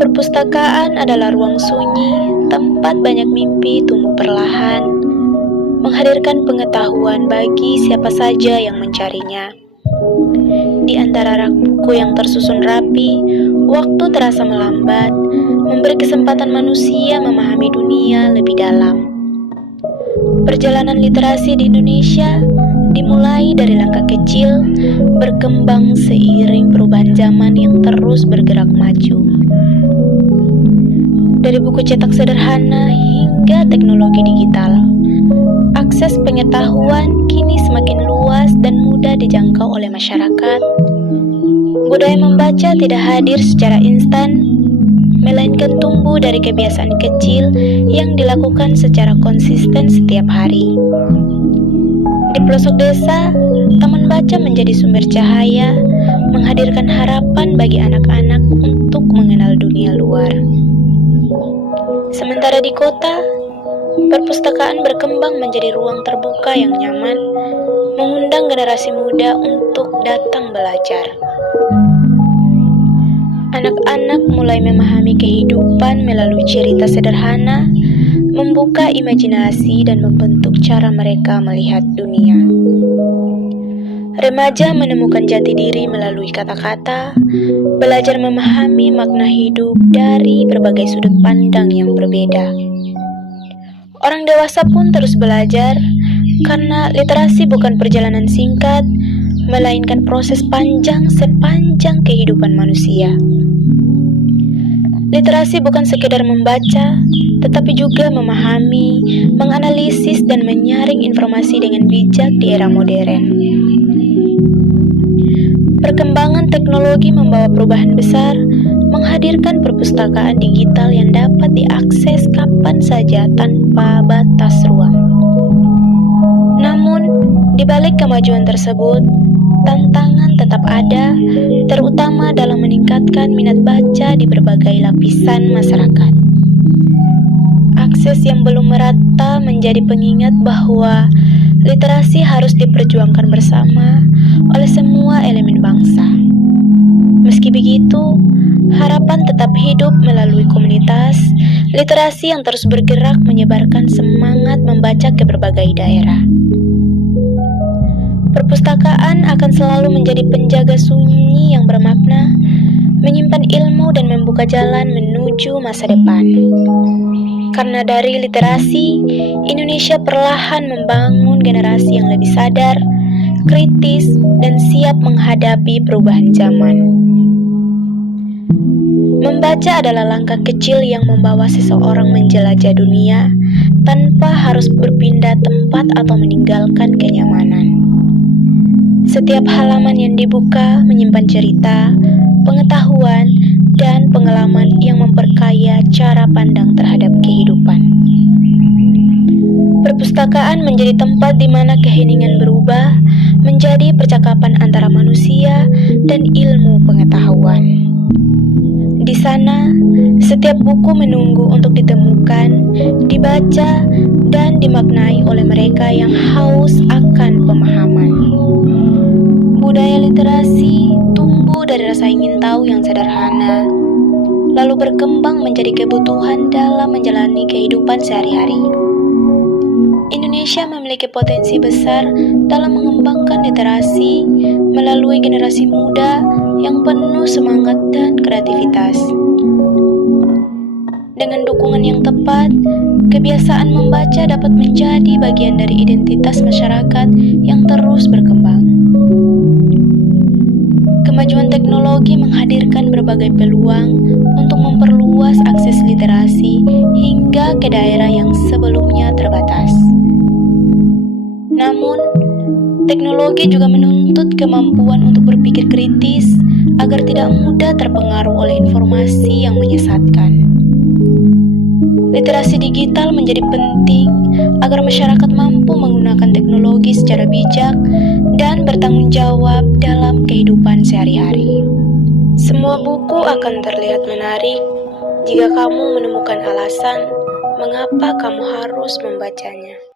Perpustakaan adalah ruang sunyi, tempat banyak mimpi tumbuh perlahan, menghadirkan pengetahuan bagi siapa saja yang mencarinya. Di antara rak buku yang tersusun rapi, waktu terasa melambat, memberi kesempatan manusia memahami dunia lebih dalam. Perjalanan literasi di Indonesia dimulai dari langkah kecil, berkembang seiring perubahan zaman yang terus bergerak maju. Dari buku cetak sederhana hingga teknologi digital, akses pengetahuan kini semakin luas dan mudah dijangkau oleh masyarakat. Budaya membaca tidak hadir secara instan, melainkan tumbuh dari kebiasaan kecil yang dilakukan secara konsisten setiap hari. Di pelosok desa, taman baca menjadi sumber cahaya, menghadirkan harapan bagi anak-anak untuk mengenal dunia luar. Sementara di kota, perpustakaan berkembang menjadi ruang terbuka yang nyaman, mengundang generasi muda untuk datang belajar. Anak-anak mulai memahami kehidupan melalui cerita sederhana, membuka imajinasi dan membentuk cara mereka melihat dunia. Remaja menemukan jati diri melalui kata-kata, belajar memahami makna hidup dari berbagai sudut pandang yang berbeda. Orang dewasa pun terus belajar, karena literasi bukan perjalanan singkat, melainkan proses panjang sepanjang kehidupan manusia. Literasi bukan sekedar membaca, tetapi juga memahami, menganalisis, dan menyaring informasi dengan bijak di era modern. Perkembangan teknologi membawa perubahan besar, menghadirkan perpustakaan digital yang dapat diakses kapan saja tanpa batas ruang. Namun, di balik kemajuan tersebut, tantangan tetap ada, terutama dalam meningkatkan minat baca di berbagai lapisan masyarakat. Akses yang belum merata menjadi pengingat bahwa literasi harus diperjuangkan bersama oleh semua elemen bangsa. Meski begitu, harapan tetap hidup melalui komunitas literasi yang terus bergerak menyebarkan semangat membaca ke berbagai daerah. Perpustakaan akan selalu menjadi penjaga sunyi yang bermakna, menyimpan ilmu dan membuka jalan menuju masa depan. Karena dari literasi, Indonesia perlahan membangun generasi yang lebih sadar, kritis, dan siap menghadapi perubahan zaman. Membaca adalah langkah kecil yang membawa seseorang menjelajah dunia tanpa harus berpindah tempat atau meninggalkan kenyamanan. Setiap halaman yang dibuka menyimpan cerita, pengetahuan, dan pengalaman yang memperkaya cara pandang terhadap kehidupan. Perpustakaan menjadi tempat di mana keheningan berubah menjadi percakapan antara manusia dan ilmu pengetahuan. Di sana, setiap buku menunggu untuk ditemukan, dibaca, dan dimaknai oleh mereka yang haus akan pemahaman. Budaya literasi tumbuh dari rasa ingin tahu yang sederhana, lalu berkembang menjadi kebutuhan dalam menjalani kehidupan sehari-hari. Indonesia memiliki potensi besar dalam mengembangkan literasi melalui generasi muda yang penuh semangat dan kreativitas. Dengan dukungan yang tepat, kebiasaan membaca dapat menjadi bagian dari identitas masyarakat yang terus berkembang. Kemajuan teknologi menghadirkan berbagai peluang untuk memperluas akses literasi hingga ke daerah yang sebelumnya terbatas. Namun, teknologi juga menuntut kemampuan untuk berpikir kritis agar tidak mudah terpengaruh oleh informasi yang menyesatkan. Literasi digital menjadi penting agar masyarakat mampu menggunakan teknologi secara bijak dan bertanggung jawab dalam kehidupan sehari-hari. Semua buku akan terlihat menarik jika kamu menemukan alasan mengapa kamu harus membacanya.